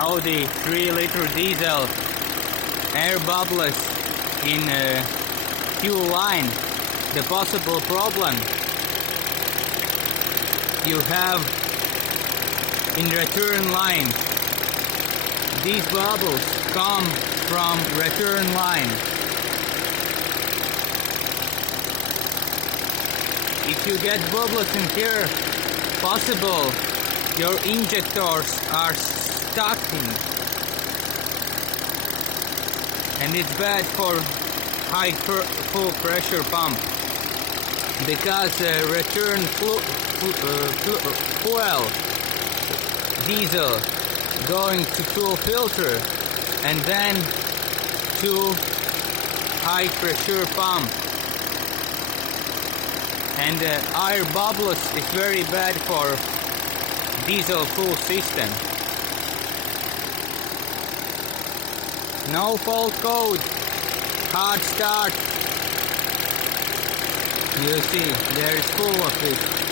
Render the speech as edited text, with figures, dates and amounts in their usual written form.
Audi 3-liter diesel air bubbles in fuel line. The possible problem you have in return line. These bubbles come from return line. If you get bubbles in here, possible your injectors are stuck in, and it's bad for high full pressure pump, because return fuel diesel going to fuel filter and then to high pressure pump, and air bubbles is very bad for diesel full system. No fault code, hard start. You see, there is full of it.